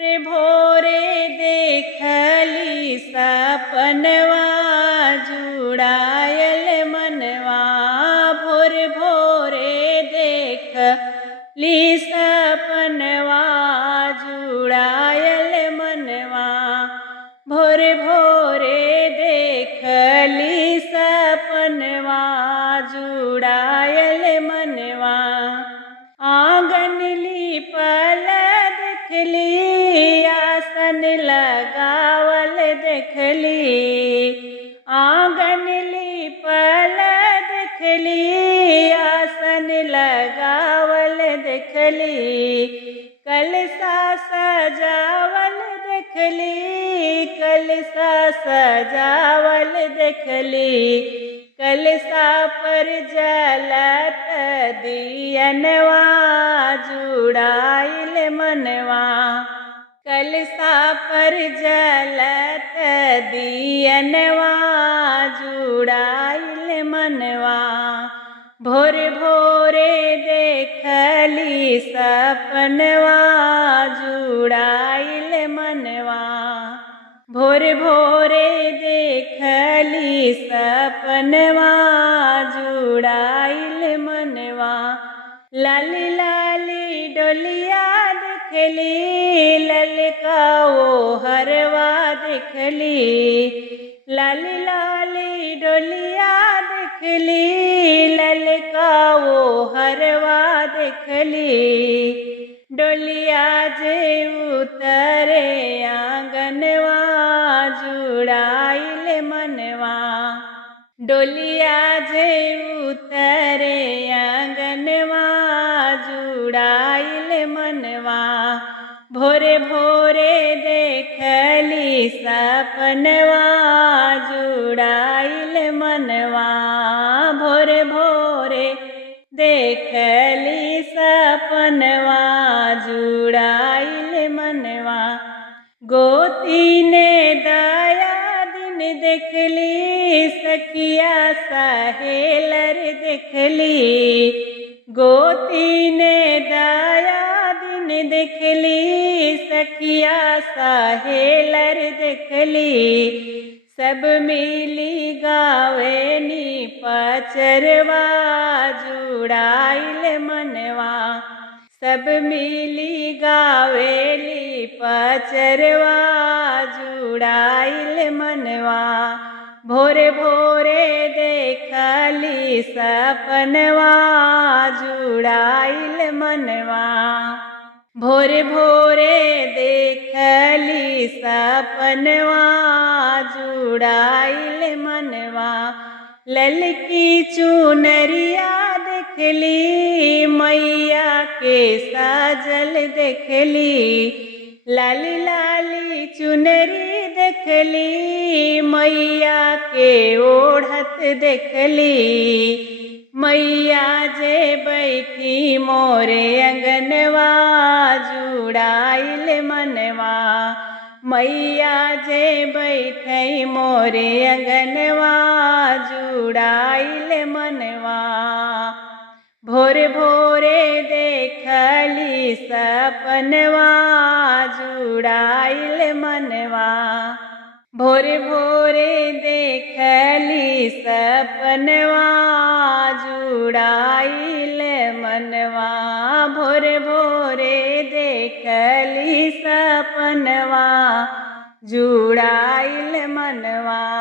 भोरे देखली सपनवा जुड़ायल मनवा। भोर भोरे देखली सपनवा जुड़ायल मनवा। भोर भोरे देखली सपनवा जुड़ायल मनवा। आंगन लीपल देखली आसन लगावल देखली। आंगन लीपल देखली आसन लगावल देखली। कलशा सजावल देखली कलशा सजावल देखली। कलशा पर जलत दियनवा जुड़ाइल मनवा। कलशा पर जलत दियनवा जुड़ाइल मनवा। भोर भोरे देखली सपनवा जुड़ाइल मनवा। भोर भोरे देखली सपनवा जुड़ाइल मनवा। लाली लाली डोलिया देखली ललका वो हरवा देखली। लाली लाली डोलिया देखली ललका वो हरवा देखली। डोलिया जे उतरे आंगनवा जुड़ाइल मनवा। डोलिया जे उतरे आंगनवा जुड़ाइल मनवा। भोरे भोरे देखली सपनवा जुड़ाइल मनवा। भोर भोरे देखली सपनवा जुड़ाइल मनवा। गोती ने दया दिन देखली सखिया सहेलर देखली। गोती ने दया दिन देखली सखिया सहेलर देखली। सब मिली गावे नी पचरवा जुड़ाइल मनवा। सब मिली गावेली पचरवा जुड़ाइल मनवा। भोरे भोरे देखली सपनवा जुड़ाइल मनवा। भोर भोरे देखली सपनवा जुड़ाइल मनवा। ललकी चुनरिया देखली मैया के साजल देखली। लाली लाली चुनरी देखली मैया के ओढ़त देखली। मैया जे बैठी मोरे अंगनवा जुड़ाइल मनवा। मैया जे बैठी मोरे अंगनवा जुड़ाइल मनवा। भोर भोरे देखली सपनवा जुड़ाइल मनवा। भोर भोरे देखली सपनवा जुड़ाइल मनवा। भोर भोरे देखली सपनवा जुड़ाइल मनवा।